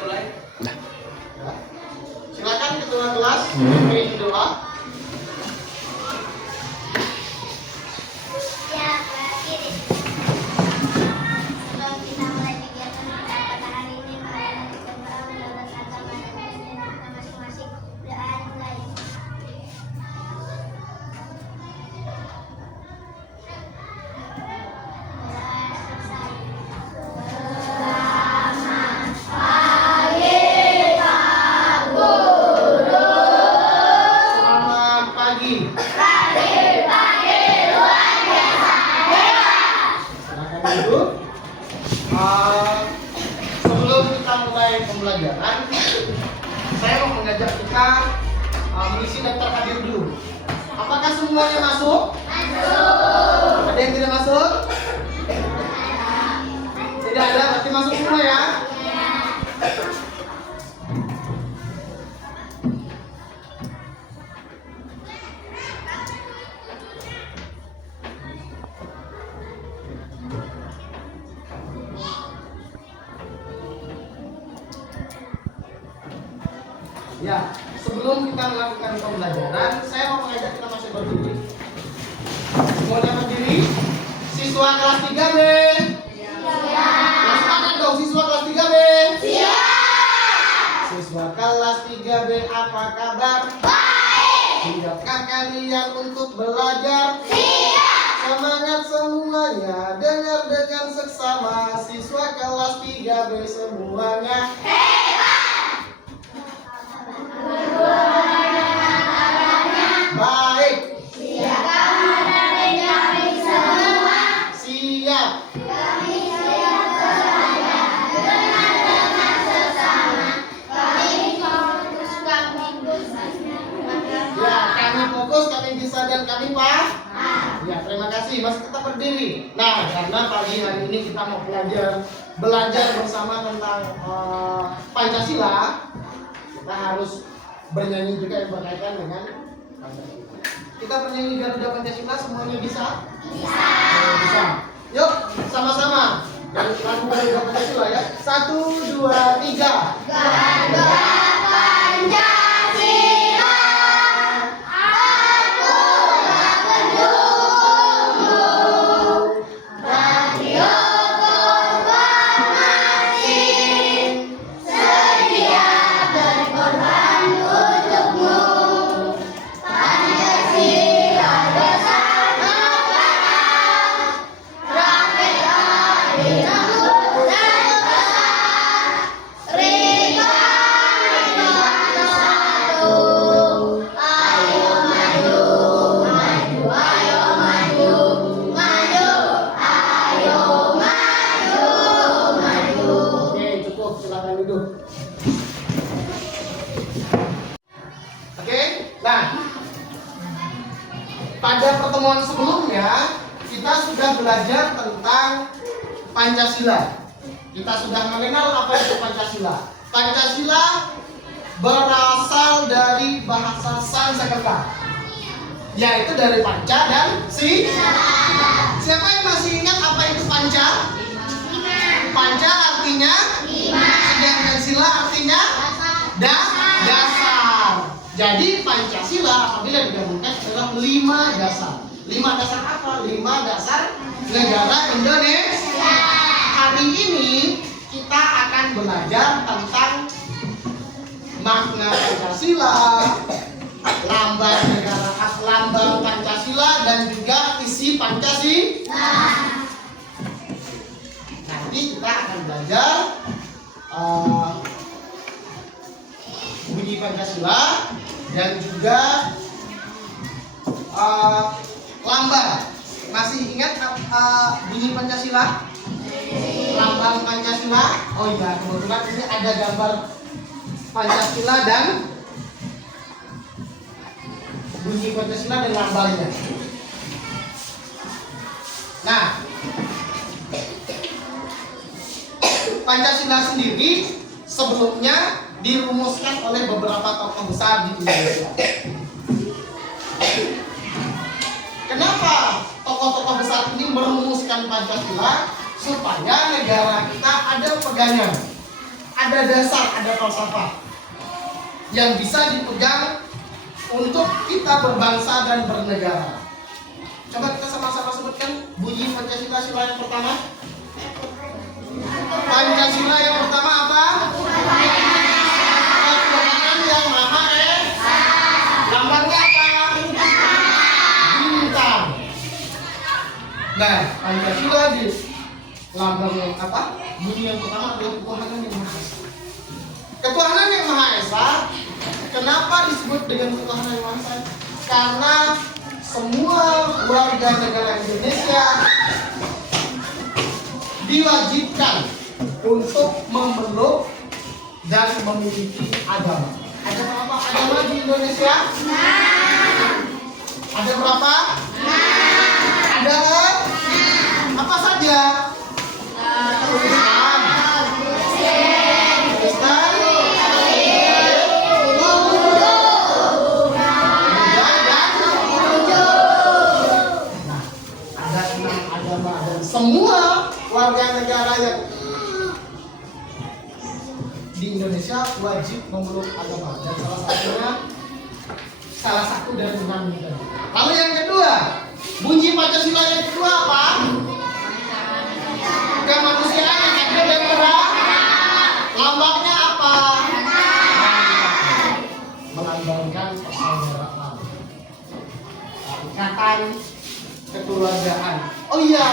mulai. Nah. Ya. Silakan ketua kelas beri doa. Selamat pagi. Silakan duduk. Sebelum kita mulai pembelajaran, saya mau mengajak kita mengisi daftar hadir dulu. Apakah semuanya masuk? Masuk. Ada yang tidak masuk? Tidak ada, berarti masuk semua ya? Ya, sebelum kita melakukan pembelajaran, saya mau mengajak kita masih berdiri. Semuanya berdiri. Siswa kelas 3B. Yang semangat dong, siswa kelas 3B. Siswa kelas 3B, apa kabar? Siapkah kalian untuk belajar? Semangat semuanya, dengar dengan seksama. Siswa kelas 3B semuanya. Baik. Siap. Ya, kami fokus, kami bisa dan kami paham. Ya, terima kasih. Masih tetap berdiri. Nah, karena pagi hari ini kita mau belajar bersama tentang Pancasila, kita harus bernyanyi juga yang berkaitan dengan Pancasila. Kita bernyanyi Garuda Pancasila, semuanya bisa? Bisa. Yuk, sama-sama. Lagu Garuda Pancasila ya. 1, 2, 3. Garuda Pancasila, akulah pendukungmu. Radio Proklamasi, sedia berkorban untukmu. Pancasila bersama kita, rakyat adil makmur dan besar. Ridho satu, ayo maju, maju, ayo maju, maju, ayo maju, maju. Oke, cukup. Silakan duduk. Oke, nah, pada pertemuan sebelumnya kita sudah belajar tentang Pancasila. Kita sudah mengenal apa itu Pancasila. Pancasila berasal dari bahasa Sanskerta, yaitu dari panca dan Siapa yang masih ingat apa itu panca? Panca artinya sedangkan sila artinya dasar. Jadi Pancasila apabila digabungkan adalah 5 dasar. 5 dasar apa? 5 dasar negara Indonesia. Hari ini kita akan belajar tentang makna Pancasila, lambang negara, lambang Pancasila, dan juga isi Pancasila. Nanti kita akan belajar bunyi Pancasila dan juga lambang. Masih ingat bunyi Pancasila? Lambang Pancasila? Oh iya, kebetulan ini ada gambar Pancasila dan bunyi Pancasila dan lambangnya. Nah, Pancasila sendiri sebelumnya dirumuskan oleh beberapa tokoh besar di Indonesia. Kenapa tokoh-tokoh besar ini merumuskan Pancasila? Supaya negara kita ada pegangan, ada dasar, ada falsafah yang bisa dipegang untuk kita berbangsa dan bernegara. Coba kita sama-sama sebutkan bunyi Pancasila sila yang pertama. Pancasila yang pertama apa? Ketuhanan yang Maha Esa. Lambangnya apa? Bintang. Nah, Pancasila di lambang yang apa? Bunyi yang pertama adalah ketuhanan yang Maha Esa. Ketuhanan yang Maha Esa, kenapa disebut dengan ketuhanan yang Maha Esa? Karena semua warga negara Indonesia diwajibkan untuk memeluk dan memiliki agama. Ada berapa agama di Indonesia? Ada berapa? Ada apa saja? Islam, Kristen, ada 6 agama dan semua warga negara yang di Indonesia wajib memeluk agama dan salah satu dari 6 itu. Lalu yang kedua, bunyi Pancasila yang kedua apa? Kemanusiaan yang adil dan beradab. Lambangnya apa? Melambangkan persaudaraan, ikatan kekeluargaan. Oh iya,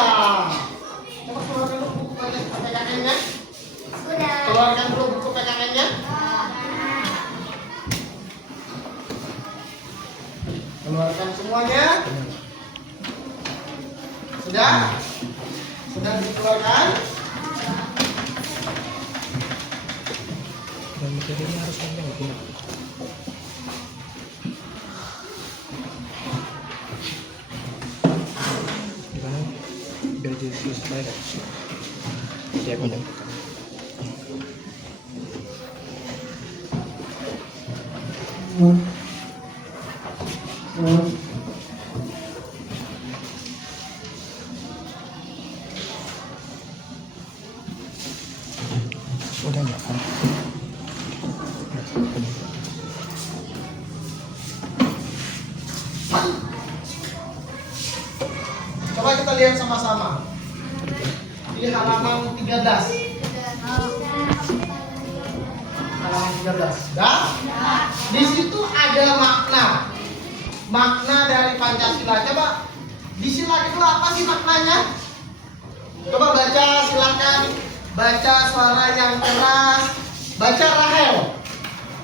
coba keluarkan dulu buku PKN-nya. Keluarkan dulu buku PKN-nya. Keluarkan semuanya. Sudah? Sudah dikeluarkan? Dan materinya harus panjang ya. Gimana? Biar jadi selesai kan? Ya panjang. Udah nggak kan? Coba kita lihat sama-sama. Di halaman 13. Halaman 13. Dah? Di situ ada makna. Makna dari Pancasila. Coba di sila kedua apa sih maknanya? Coba baca, silakan. Baca suara yang keras. Baca Rahel.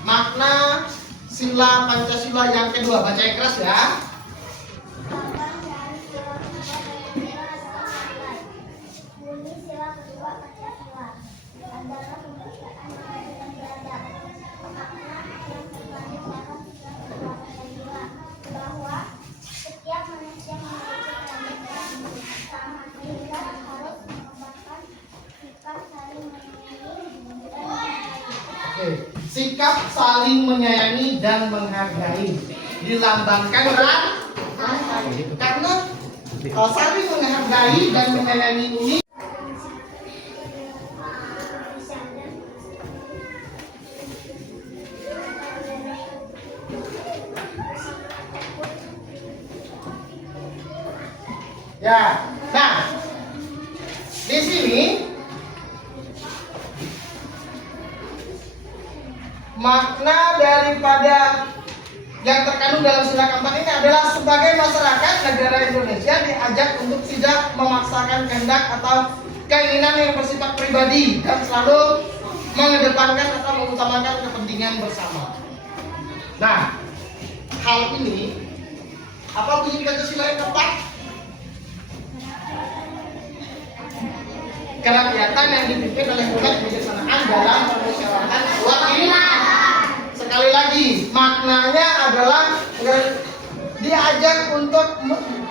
Makna sila Pancasila yang kedua. Baca yang keras ya. Bunyi sila kedua Pancasila adalah kemanusiaan yang adil dan beradab. Makna yang terkandung dalam sila kedua Pancasila bahwa setiap manusia memiliki kemerdekaan sama sehingga harus mengembangkan sikap saling menyayangi dan menghargai. Oke. Sikap saling menyayangi dan menghargai dilambangkan karena saling menghargai dan menyayangi ini. Ya, nah di sini makna daripada yang terkandung dalam sila keempat ini adalah sebagai masyarakat negara Indonesia diajak untuk tidak memaksakan kehendak atau keinginan yang bersifat pribadi dan selalu mengedepankan atau mengutamakan kepentingan bersama. Nah, hal ini apa bunyi Pancasila yang keempat? Kerakyatan yang dipimpin oleh umat kebijaksanaan dalam permusyawaratan kewakilan. Sekali lagi, maknanya adalah diajak untuk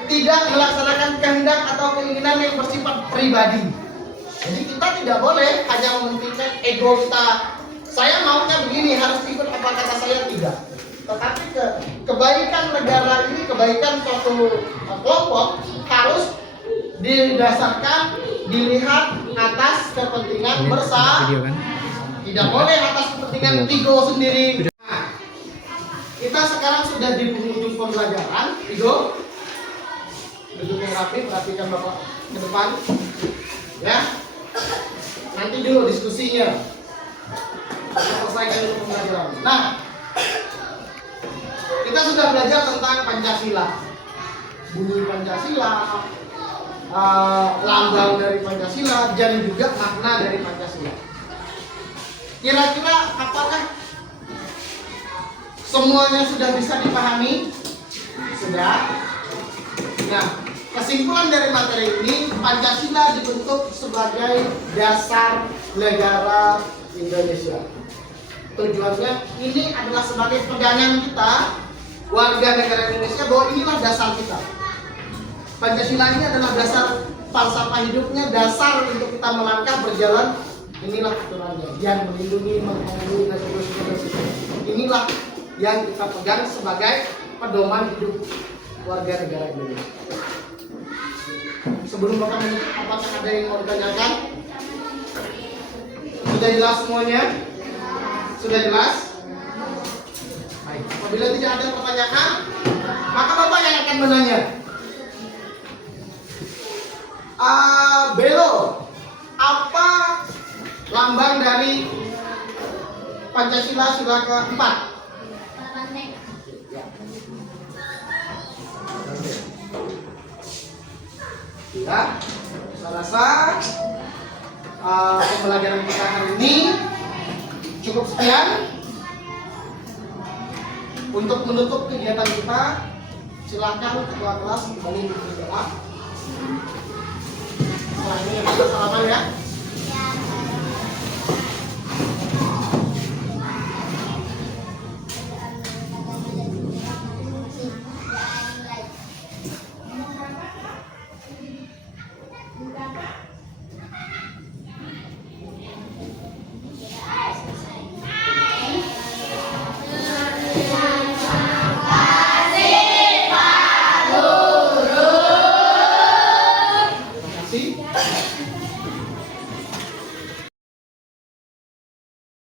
tidak melaksanakan kehendak atau keinginan yang bersifat pribadi. Jadi kita tidak boleh hanya mementingkan ego kita. Saya maunya begini, harus ikut apa kata saya, tidak. Tetapi kebaikan negara ini, kebaikan suatu kelompok harus didasarkan, dilihat atas kepentingan bersama. Video kan? Tidak boleh atas kepentingan ego sendiri. Nah, kita sekarang sudah di penghujung pembelajaran. Ego, duduk yang rapi, perhatikan Bapak ke depan. Ya, nanti dulu diskusinya. Kita selesaikan dulu pembelajaran. Nah, kita sudah belajar tentang Pancasila, bunyi Pancasila, lambang dari Pancasila, dan juga makna dari Pancasila. Kira-kira apakah semuanya sudah bisa dipahami? Sudah. Nah, kesimpulan dari materi ini, Pancasila dibentuk sebagai dasar negara Indonesia. Tujuannya ini adalah sebagai pegangan kita, warga negara Indonesia, bahwa inilah dasar kita. Pancasila ini adalah dasar falsafah hidupnya, dasar untuk kita melangkah berjalan. Inilah aturannya yang melindungi, mengayomi, dan seterusnya. Inilah yang kita pegang sebagai pedoman hidup warga negara Indonesia. Sebelum Bapak menutup, apakah ada yang mau ditanyakan? Sudah jelas semuanya? Sudah jelas? Baik. Apabila tidak ada pertanyaan, maka Bapak yang akan menanya. Belo, apa lambang dari Pancasila sila keempat? Ya, saya rasa pembelajaran kita hari ini cukup sekian. Untuk menutup kegiatan kita, silakan ketua kelas kembali berdoa. Setelah ini kita salaman ya.